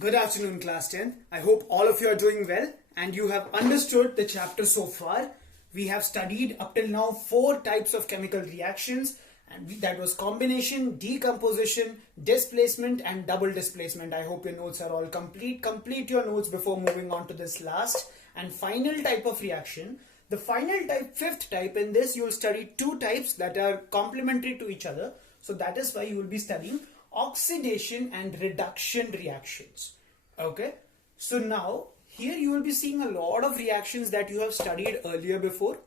Good afternoon, class 10th. I hope all of you are doing well and you have understood the chapter so far. We have studied up till now 4 types of chemical reactions, and that was combination, decomposition, displacement and double displacement. I hope your notes are all complete. Complete your notes before moving on to this last and final type of reaction. The final type, 5th type, in this you will study 2 types that are complementary to each other. So that is why you will be studying oxidation and reduction reactions. Okay, so now here you will be seeing a lot of reactions that you have studied earlier before.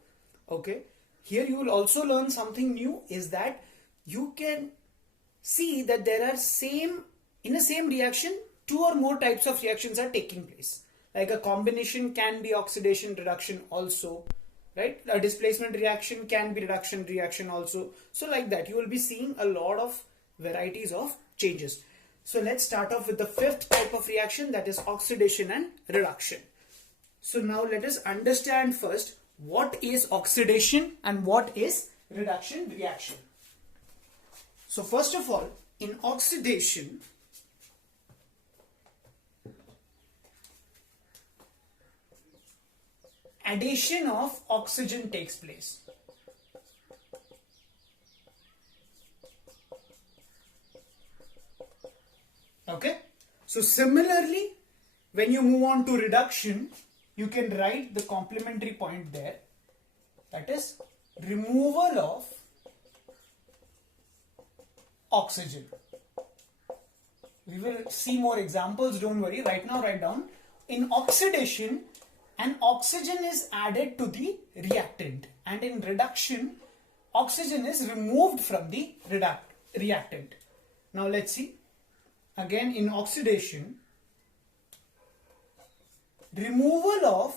Okay, here you will also learn something new, is that you can see that there are in the same reaction 2 or more types of reactions are taking place. Like a combination can be oxidation reduction also, right? A displacement reaction can be reduction reaction also. So like that you will be seeing a lot of varieties of changes. So let's start off with the 5th type of reaction, that is oxidation and reduction. So now let us understand first what is oxidation and what is reduction reaction. So first of all, in oxidation, addition of oxygen takes place. Okay, so similarly, when you move on to reduction, you can write the complementary point there, that is removal of oxygen. We will see more examples, don't worry. Right now, write down. In oxidation, an oxygen is added to the reactant, and in reduction, oxygen is removed from the reactant. Now let's see. Again, in oxidation, removal of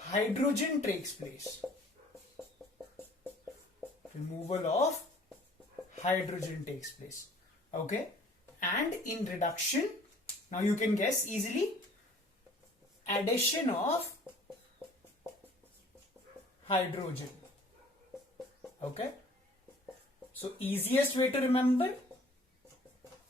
hydrogen takes place. Removal of hydrogen takes place. Okay. And in reduction, now you can guess easily, addition of hydrogen. Okay. So easiest way to remember,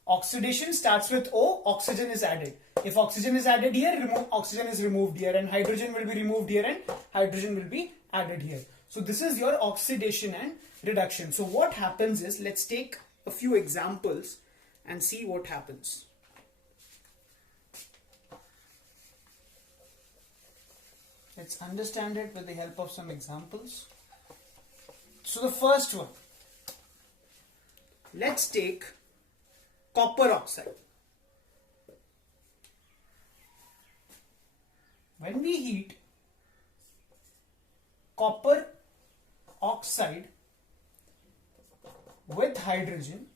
oxidation starts with O, oxygen is added. If oxygen is added here, oxygen is removed here, and hydrogen will be removed here and hydrogen will be added here. So this is your oxidation and reduction. So what happens is, let's take a few examples and see what happens. Let's understand it with the help of some examples. So the first one, let's take copper oxide. When we heat copper oxide with hydrogen,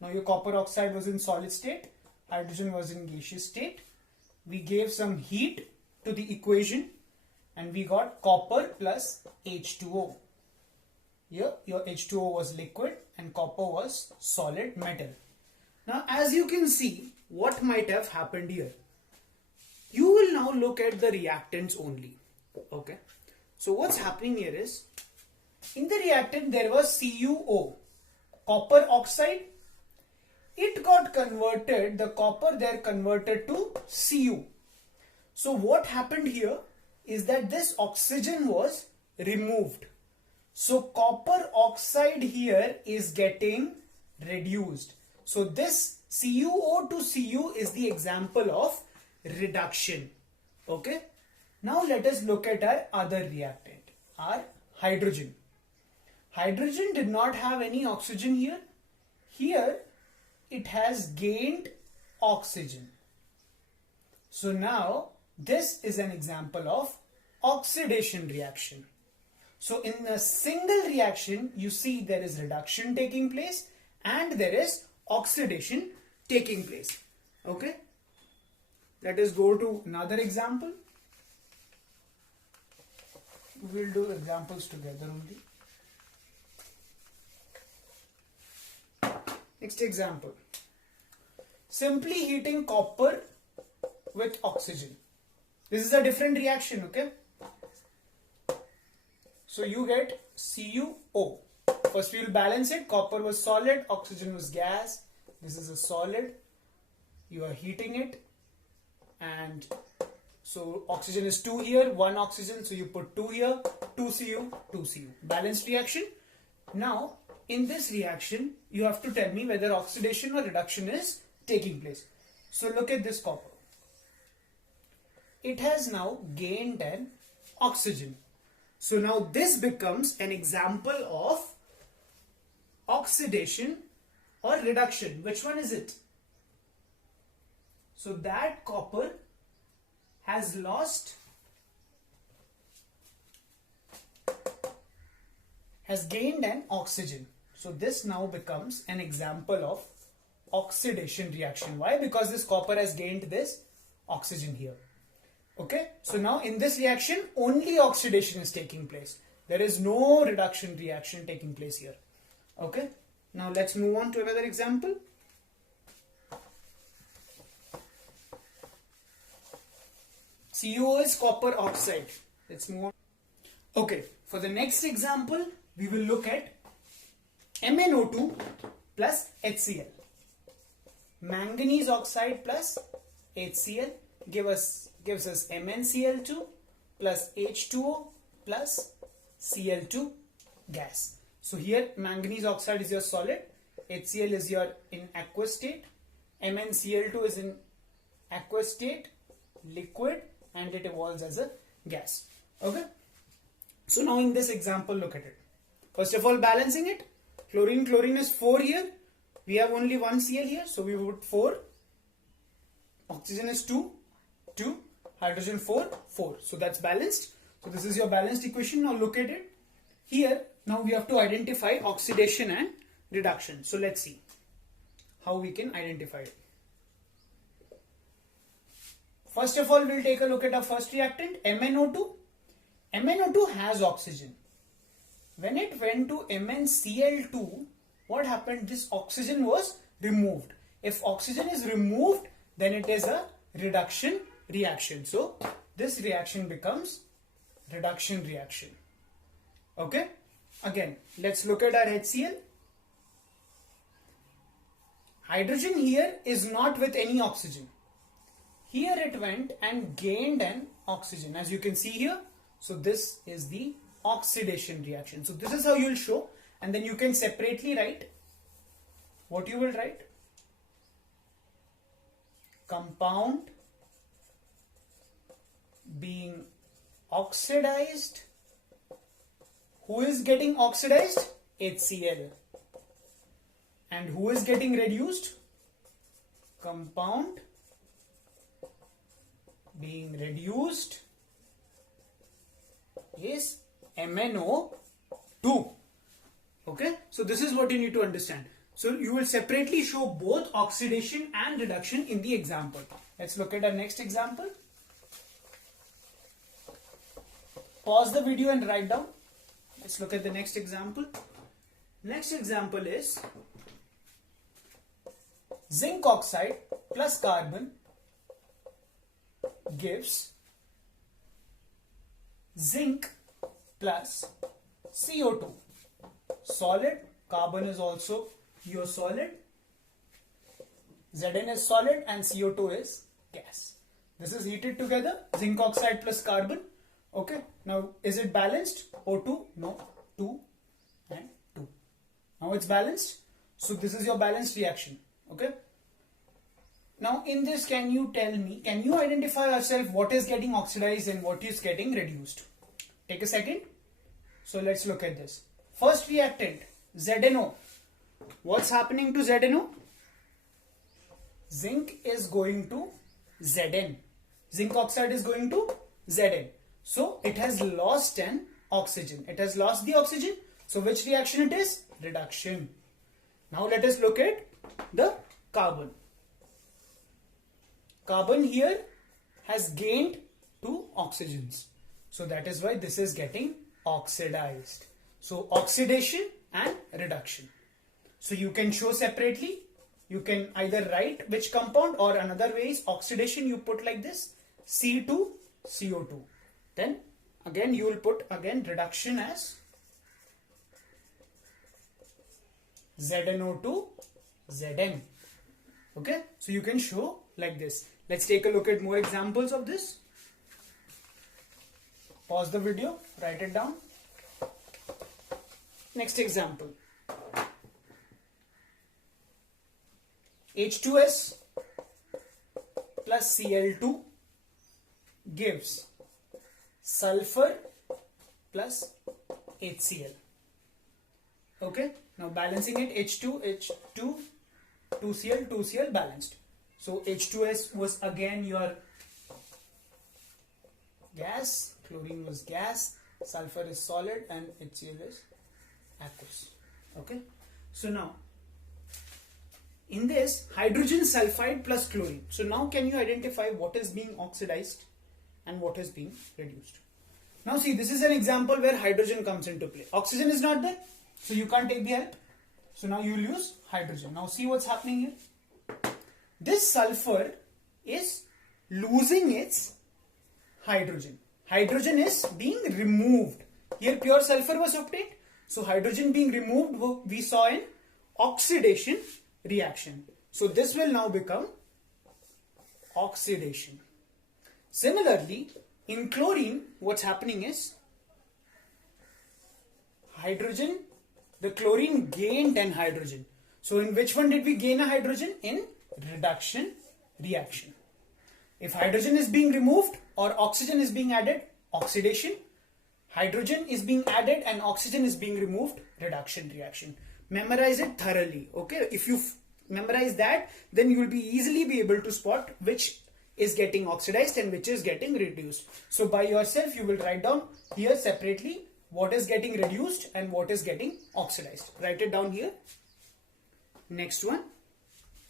now your copper oxide was in solid state, hydrogen was in gaseous state. We gave some heat to the equation and we got copper plus H2O. Here your H2O was liquid and copper was solid metal. Now, as you can see, what might have happened here? You will now look at the reactants only. Okay. So what's happening here is, in the reactant there was CuO, copper oxide. It got converted, the copper there converted to Cu. So what happened here is that this oxygen was removed. So copper oxide here is getting reduced. So this CuO to Cu is the example of reduction. Okay. Now let us look at our other reactant, our hydrogen. Hydrogen did not have any oxygen here. Here it has gained oxygen. So now this is an example of oxidation reaction. So in a single reaction, you see there is reduction taking place and there is oxidation taking place. Okay, let us go to another example. We will do examples together only. Next example, simply heating copper with oxygen. This is a different reaction. Okay, so you get CuO. First we will balance it. Copper was solid, oxygen was gas. This is a solid. you are heating it, and so oxygen is 2 here, 1 oxygen, so you put 2 here, 2 Cu, 2 Cu. Balanced reaction. Now, in this reaction, you have to tell me whether oxidation or reduction is taking place. So look at this copper. It has now gained an oxygen. So now this becomes an example of oxidation or reduction. Which one is it? So that copper has gained an oxygen. So this now becomes an example of oxidation reaction. Why? Because this copper has gained this oxygen here. Okay, so now in this reaction only oxidation is taking place. There is no reduction reaction taking place here. Okay, now let's move on to another example. CO is copper oxide. Let's move on. Okay, for the next example, we will look at MnO2 plus HCl. Manganese oxide plus HCl gives us MnCl2 plus H2O plus Cl2 gas. So here manganese oxide is your solid, HCl is your in aqueous state, MnCl2 is in aqueous state, liquid, and it evolves as a gas. Okay. So now in this example, look at it. First of all, balancing it. Chlorine is 4 here. We have only 1 Cl here, so we put 4. Oxygen is 2, hydrogen 4, 4. So that's balanced. So this is your balanced equation. Now look at it. Here, now we have to identify oxidation and reduction. So let's see how we can identify it. First of all, we'll take a look at our first reactant, MnO2. MnO2 has oxygen. When it went to MnCl2, what happened? This oxygen was removed. If oxygen is removed, then it is a reduction reaction. So this reaction becomes reduction reaction. Okay. Again, let's look at our HCl. Hydrogen here is not with any oxygen. Here it went and gained an oxygen, as you can see here. So this is the oxidation reaction. So this is how you will show, and then you can separately write. What you will write? Compound being oxidized. Who is getting oxidized? HCl. And who is getting reduced? Compound being reduced is MnO2. Okay, so this is what you need to understand. So you will separately show both oxidation and reduction in the example. Let's look at our next example. Pause the video and write down. Let's look at the next example. Next example is zinc oxide plus carbon gives zinc plus CO2. Solid, carbon is also your solid, Zn is solid and CO2 is gas. This is heated together, zinc oxide plus carbon. Okay, now is it balanced? O2? No, 2 and 2. Now it's balanced. So this is your balanced reaction. Okay. Now in this, can you tell me, can you identify yourself what is getting oxidized and what is getting reduced? Take a second. So let's look at this. First reactant, ZNO. What's happening to ZNO? Zinc is going to Zn. Zinc oxide is going to Zn. So it has lost an oxygen. It has lost the oxygen. So which reaction it is? Reduction. Now let us look at the carbon. Carbon here has gained 2 oxygens. So that is why this is getting oxidized. So oxidation and reduction. So you can show separately. You can either write which compound, or another way is oxidation you put like this, C2CO2. Then again you will put again reduction as ZNO2 Zn. Okay, so you can show like this. Let's take a look at more examples of this. Pause the video, write it down. Next example. H2S plus Cl2 gives sulfur plus HCl. Okay, now balancing it, H2, 2Cl, 2Cl balanced. So H2S was again your gas, chlorine was gas, sulfur is solid, and HCl is aqueous. Okay, so now in this, hydrogen sulfide plus chlorine. So now can you identify what is being oxidized and what is being reduced? Now see, this is an example where hydrogen comes into play. Oxygen is not there, so you can't take the help. So now you will use hydrogen. Now see what's happening here. This sulfur is losing its hydrogen. Hydrogen is being removed. Here pure sulfur was obtained. So hydrogen being removed, we saw in oxidation reaction. So this will now become oxidation. Similarly, in chlorine, what's happening is hydrogen, the chlorine gained an hydrogen. So in which one did we gain a hydrogen? In reduction reaction. If hydrogen is being removed or oxygen is being added, oxidation. Hydrogen is being added and oxygen is being removed, reduction reaction. Memorize it thoroughly. Okay, if you memorize that, then you will easily be able to spot which is getting oxidized and which is getting reduced. So by yourself you will write down here separately what is getting reduced and what is getting oxidized. Write it down here. Next one,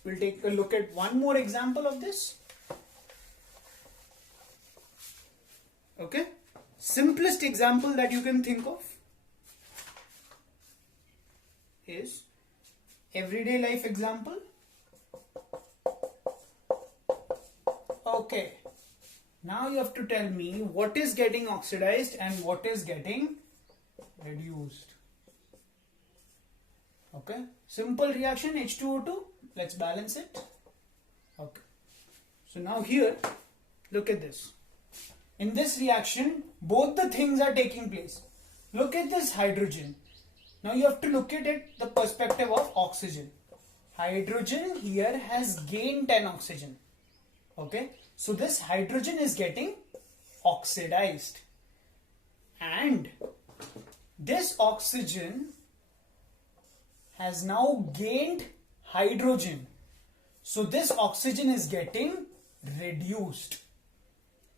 we'll take a look at one more example of this. Okay, simplest example that you can think of is everyday life example. Okay, now you have to tell me what is getting oxidized and what is getting reduced. Okay, simple reaction, H2O2, let's balance it. Okay, so now here, look at this. In this reaction, both the things are taking place. Look at this hydrogen. Now you have to look at it the perspective of oxygen. Hydrogen here has gained an oxygen. Okay, so this hydrogen is getting oxidized. And this oxygen has now gained hydrogen. So this oxygen is getting reduced.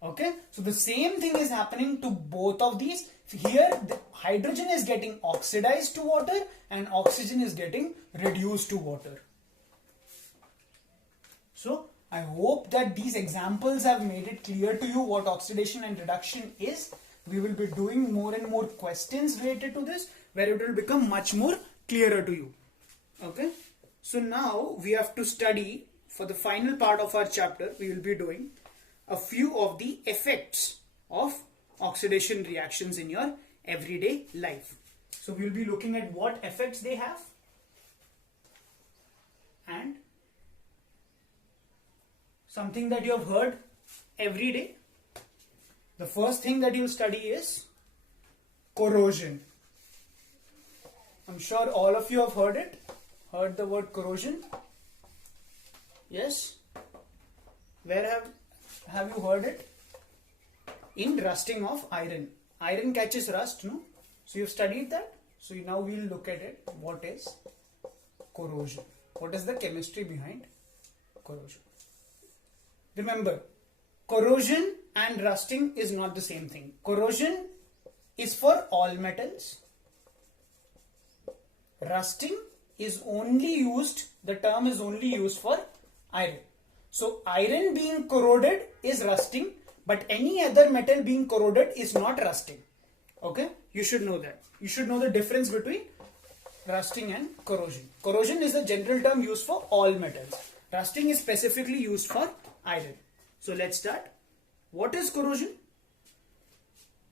Okay, so the same thing is happening to both of these. Here the hydrogen is getting oxidized to water and oxygen is getting reduced to water. So I hope that these examples have made it clear to you what oxidation and reduction is. We will be doing more and more questions related to this where it will become much more clearer to you. Okay, so now we have to study for the final part of our chapter. We will be doing a few of the effects of oxidation reactions in your everyday life. So we will be looking at what effects they have and something that you have heard every day. The first thing that you will study is corrosion. I'm sure all of you have heard the word corrosion. Yes? Where have you heard it? In rusting of iron. Iron catches rust, no? So you've studied that. So now we'll look at it. What is corrosion? What is the chemistry behind corrosion? Remember, corrosion and rusting is not the same thing. Corrosion is for all metals. Rusting is only used, the term is only used for iron. So iron being corroded is rusting, but any other metal being corroded is not rusting. Okay, you should know that. You should know the difference between rusting and corrosion. Corrosion is the general term used for all metals. Rusting is specifically used for iron. So let's start. What is corrosion?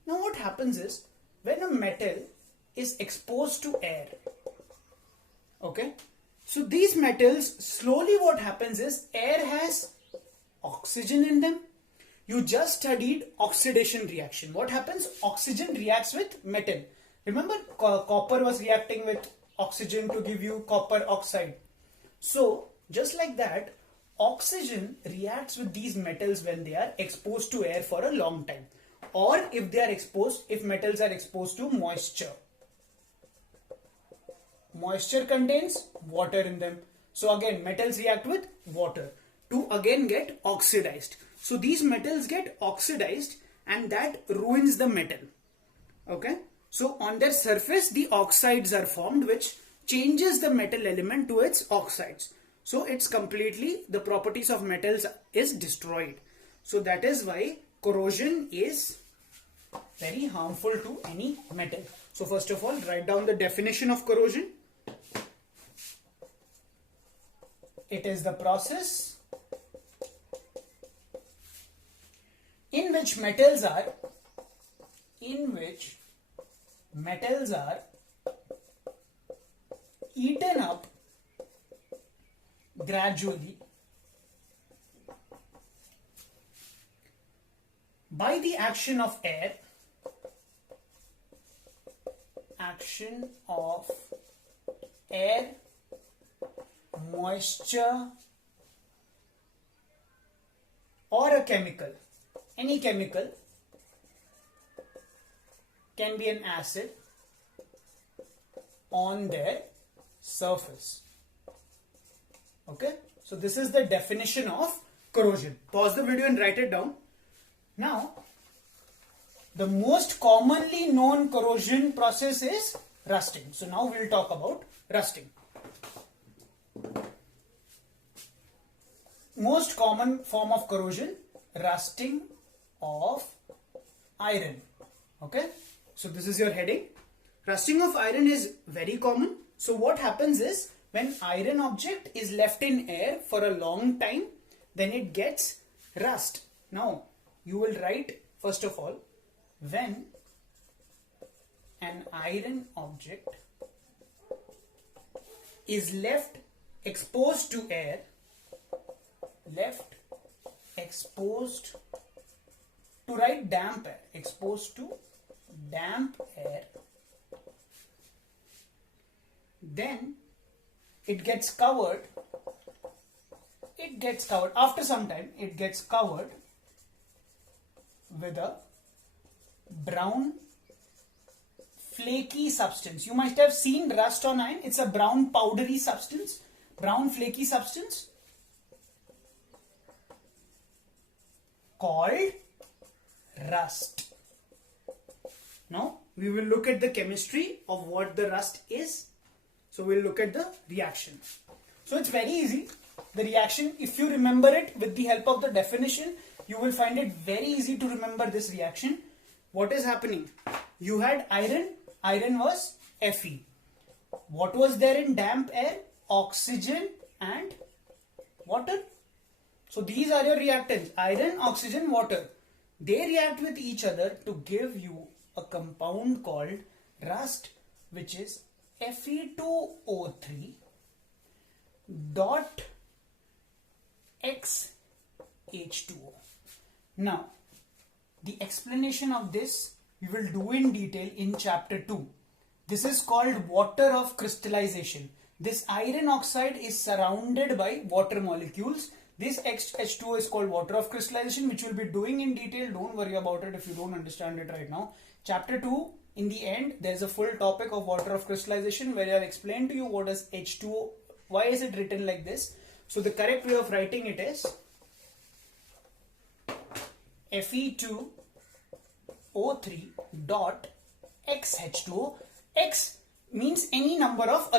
Now what happens is when a metal is exposed to air, okay, so these metals, slowly what happens is air has oxygen in them. You just studied oxidation reaction. What happens? Oxygen reacts with metal. Remember, copper was reacting with oxygen to give you copper oxide. So, just like that, oxygen reacts with these metals when they are exposed to air for a long time. Or if metals are exposed to moisture. Moisture contains water in them. So again, metals react with water to again get oxidized. So these metals get oxidized and that ruins the metal. Okay. So on their surface, the oxides are formed, which changes the metal element to its oxides. So it's completely, the properties of metals is destroyed. So that is why corrosion is very harmful to any metal. So first of all, write down the definition of corrosion. It is the process in which metals are eaten up gradually by the action of air, moisture, or a chemical. Any chemical, can be an acid, on their surface. Okay, so this is the definition of corrosion. Pause the video and write it down. Now, the most commonly known corrosion process is rusting. So now we'll talk about rusting. Most common form of corrosion, rusting of iron. Okay, so this is your heading. Rusting of iron is very common. So what happens is, when iron object is left in air for a long time, then it gets rust. Now you will write, first of all, when an iron object is left exposed to air, write damp air, exposed to damp air, then it gets covered, after some time it gets covered with a brown flaky substance. You might have seen rust on iron. It's a brown powdery substance, brown flaky substance called rust. Now we will look at the chemistry of what the rust is. So we'll look at the reaction. So it's very easy. The reaction, if you remember it with the help of the definition, you will find it very easy to remember this reaction. What is happening? You had iron was Fe. What was there in damp air? Oxygen and water. So these are your reactants, iron, oxygen, water. They react with each other to give you a compound called rust, which is Fe2O3 dot XH2O. Now, the explanation of this we will do in detail in chapter 2. This is called water of crystallization. This iron oxide is surrounded by water molecules. This H2O is called water of crystallization, which we'll be doing in detail. Don't worry about it if you don't understand it right now. Chapter 2, in the end, there's a full topic of water of crystallization where I'll explain to you what is H2O, why is it written like this. So the correct way of writing it is Fe2O3 dot XH2O. X means a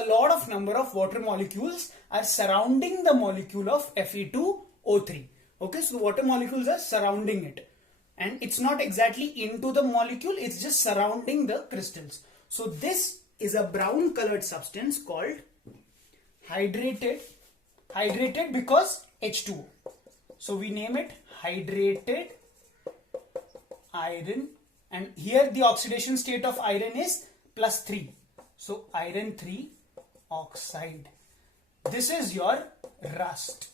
lot of number of water molecules are surrounding the molecule of Fe2O3. Okay, so the water molecules are surrounding it. And it's not exactly into the molecule, it's just surrounding the crystals. So this is a brown colored substance called hydrated because H2O. So we name it hydrated iron, and here the oxidation state of iron is +3. So iron 3 oxide. This is your rust.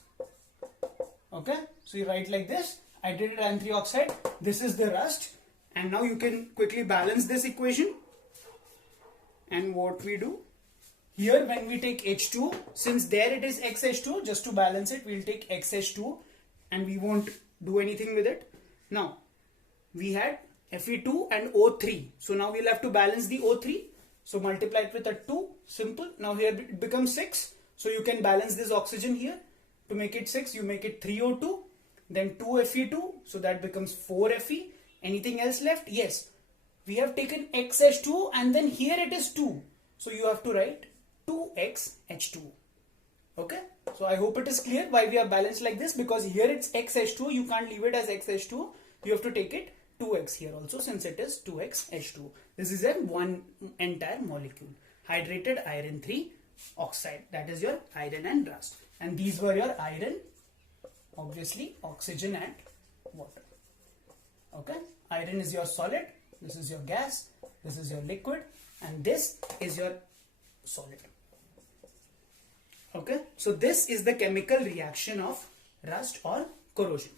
Okay, so you write like this: hydrated iron 3 oxide, this is the rust, and now you can quickly balance this equation. And what we do here, when we take H2, since there it is XH2, just to balance it, we'll take XH2 and we won't do anything with it. Now, we had Fe2 and O3. So now we'll have to balance the O3. So multiply it with a 2, simple. Now here it becomes 6. So you can balance this oxygen here. To make it 6, you make it 3O2, then 2Fe2, so that becomes 4Fe. Anything else left? Yes. We have taken XH2 and then here it is 2. So you have to write 2XH2. Okay. So I hope it is clear why we are balanced like this, because here it's XH2. You can't leave it as XH2. You have to take it 2X here also, since it is 2XH2. This is a one entire molecule. Hydrated iron 3 oxide. That is your iron and rust. And these were your iron, obviously oxygen and water. Okay. Iron is your solid. This is your gas. This is your liquid. And this is your solid. Okay. So this is the chemical reaction of rust or corrosion.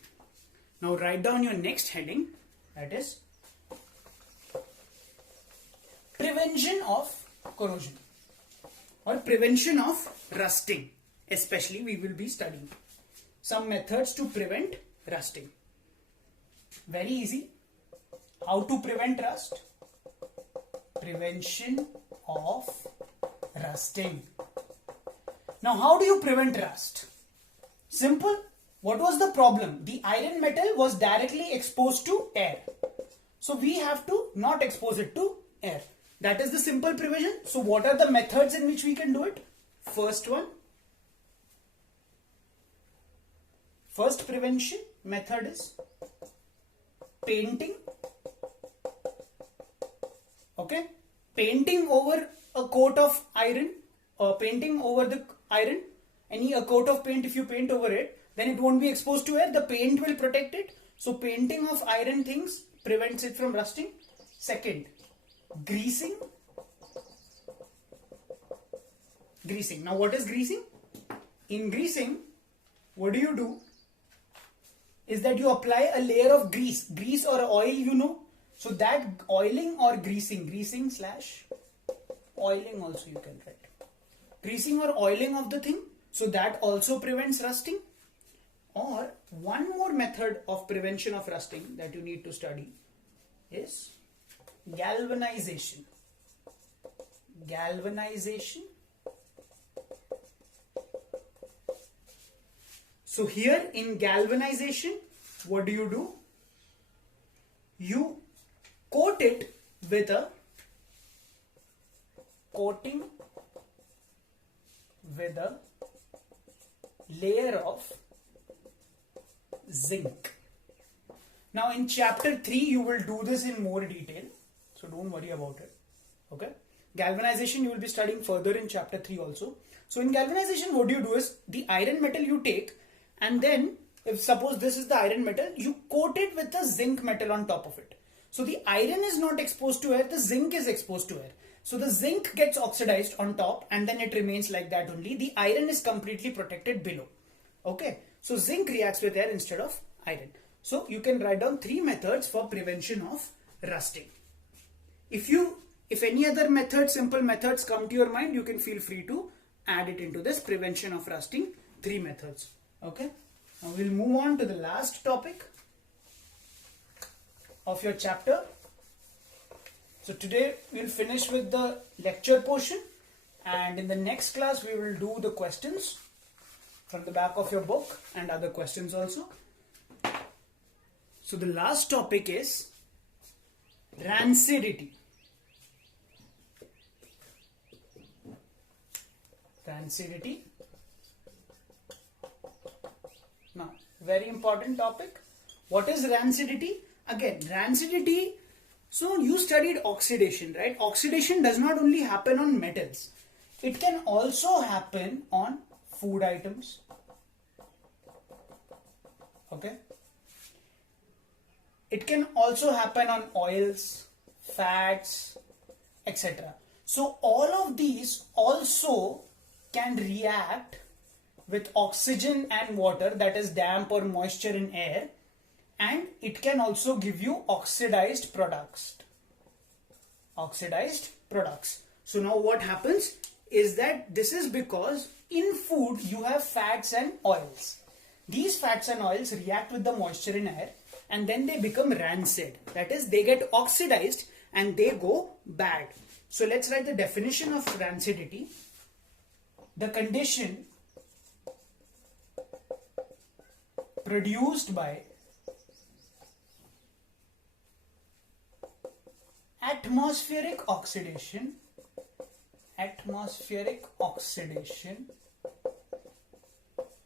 Now write down your next heading, that is prevention of corrosion or prevention of rusting. Especially we will be studying some methods to prevent rusting. Very easy. How to prevent rust? Prevention of rusting. Now how do you prevent rust? Simple. What was the problem? The iron metal was directly exposed to air. So we have to not expose it to air. That is the simple prevention. So what are the methods in which we can do it? First prevention method is painting. Okay. Painting over a coat of iron, or painting over the iron. A coat of paint, if you paint over it, then it won't be exposed to air. The paint will protect it. So painting of iron things prevents it from rusting. Second, greasing. Greasing. Now what is greasing? In greasing, what do? Is that you apply a layer of grease or oil, you know. So that oiling or greasing slash oiling also you can write. Greasing or oiling of the thing. So that also prevents rusting. Or one more method of prevention of rusting that you need to study is galvanization. Galvanization. So here in galvanization, what do? You coat it with a coating with a layer of zinc. Now in chapter 3 you will do this in more detail, so don't worry about it. Okay. Galvanization you will be studying further in chapter 3 also. So in galvanization, what you do is the iron metal you take, and then if suppose this is the iron metal, you coat it with a zinc metal on top of it. So the iron is not exposed to air, the zinc is exposed to air. So the zinc gets oxidized on top and then it remains like that only. The iron is completely protected below. Okay. So zinc reacts with air instead of iron. So you can write down 3 methods for prevention of rusting. If any other methods, simple methods come to your mind, you can feel free to add it into this prevention of rusting 3 methods. Okay. Now we'll move on to the last topic of your chapter. So today we'll finish with the lecture portion, and in the next class we will do the questions from the back of your book and other questions also. So the last topic is rancidity. Rancidity. Now, very important topic. What is rancidity? Again, rancidity, so you studied oxidation, right? Oxidation does not only happen on metals. It can also happen on food items. Okay. It can also happen on oils, fats, etc. So all of these also can react with oxygen and water, that is damp or moisture in air, and it can also give you oxidized products. Oxidized products. So now what happens is that this is because in food you have fats and oils. These fats and oils react with the moisture in air and then they become rancid. That is, they get oxidized and they go bad. So let's write the definition of rancidity. The condition produced by atmospheric oxidation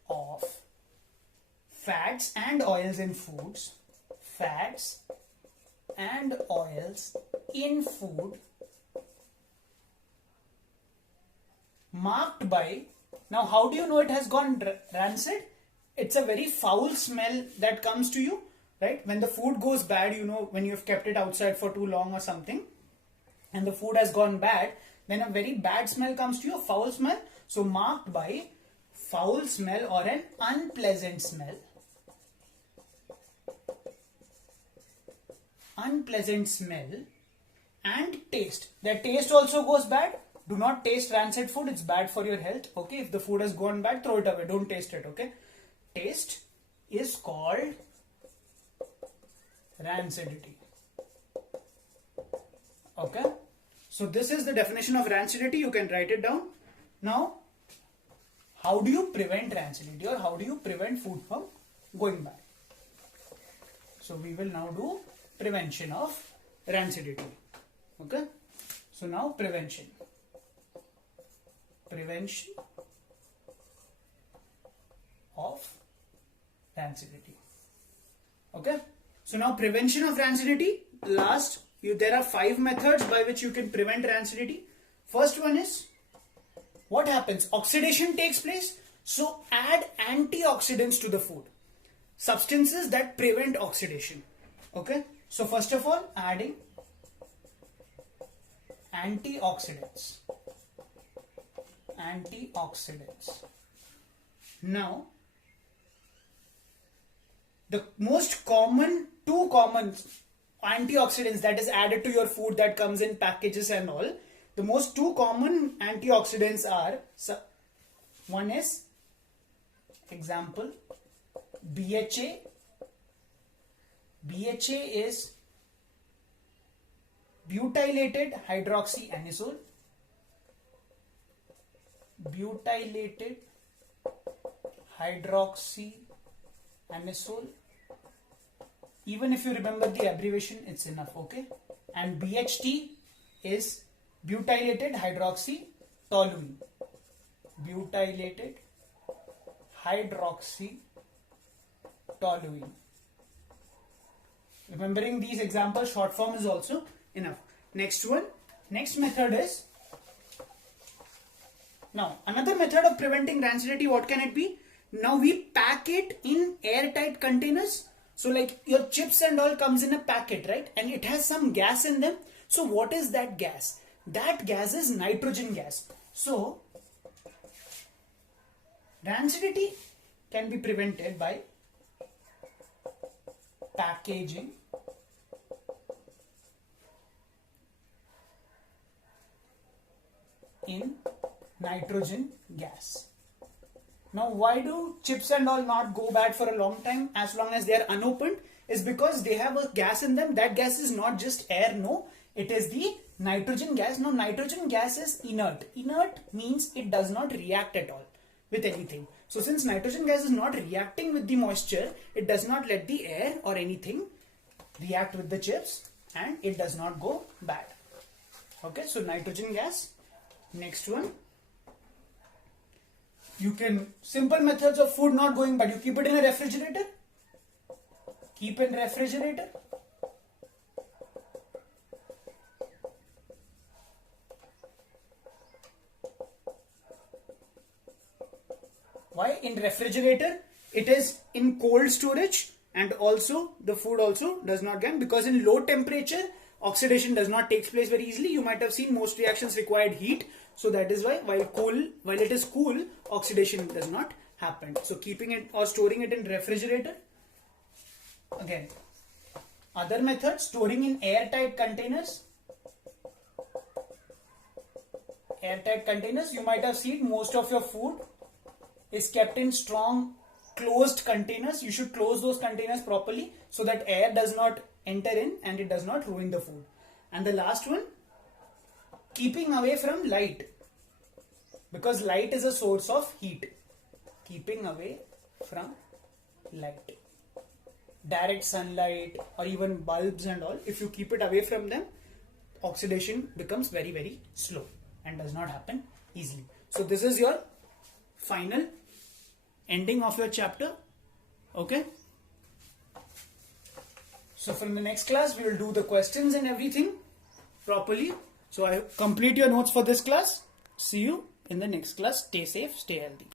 of fats and oils in foods, marked by, now how do you know it has gone rancid? It's a very foul smell that comes to you, right? When the food goes bad, you know, when you've kept it outside for too long or something and the food has gone bad, then a very bad smell comes to you, a foul smell. So marked by foul smell or an unpleasant smell. Unpleasant smell and taste. The taste also goes bad. Do not taste rancid food. It's bad for your health. Okay. If the food has gone bad, throw it away. Don't taste it. Okay. Taste is called rancidity. Okay. So this is the definition of rancidity. You can write it down. Now, how do you prevent rancidity or how do you prevent food from going bad? So we will now do prevention of rancidity. Okay. So now prevention of rancidity. Okay. So now prevention of rancidity. Last, there are 5 methods by which you can prevent rancidity. First one is, what happens? Oxidation takes place. So add antioxidants to the food. Substances that prevent oxidation. Okay. So first of all, adding antioxidants. Now, the most common, 2 common antioxidants that is added to your food that comes in packages and all. The most 2 common antioxidants are, one is, example, BHA. BHA is butylated hydroxyanisole. Butylated hydroxyanisole. Even if you remember the abbreviation, it's enough, okay? And BHT is butylated hydroxytoluene. Butylated hydroxytoluene. Remembering these examples, short form is also enough. Next one, next method is, now another method of preventing rancidity, what can it be? Now we pack it in airtight containers. So like your chips and all comes in a packet, right? And it has some gas in them. So what is that gas? That gas is nitrogen gas. So rancidity can be prevented by packaging in nitrogen gas. Now why do chips and all not go bad for a long time as long as they are unopened? Is because they have a gas in them. That gas is not just air, no. It is the nitrogen gas. Now nitrogen gas is inert. Inert means it does not react at all with anything. So since nitrogen gas is not reacting with the moisture, it does not let the air or anything react with the chips and it does not go bad. Okay, so nitrogen gas. Next one. You can, simple methods of food not going bad. You keep it in a refrigerator. Keep in refrigerator. Why? In refrigerator, it is in cold storage and also the food also does not get, because in low temperature, oxidation does not take place very easily. You might have seen most reactions required heat. So that is why while it is cool, oxidation does not happened. So keeping it or storing it in refrigerator. Again, other methods, storing in airtight containers. Airtight containers, you might have seen most of your food is kept in strong closed containers. You should close those containers properly so that air does not enter in and it does not ruin the food. And the last one, keeping away from light, because light is a source of heat. Keeping away from light, direct sunlight or even bulbs and all, if you keep it away from them, oxidation becomes very, very slow and does not happen easily. So this is your final ending of your chapter. Okay. So from the next class, we will do the questions and everything properly. So I complete your notes for this class. See you in the next class. Stay safe, stay healthy.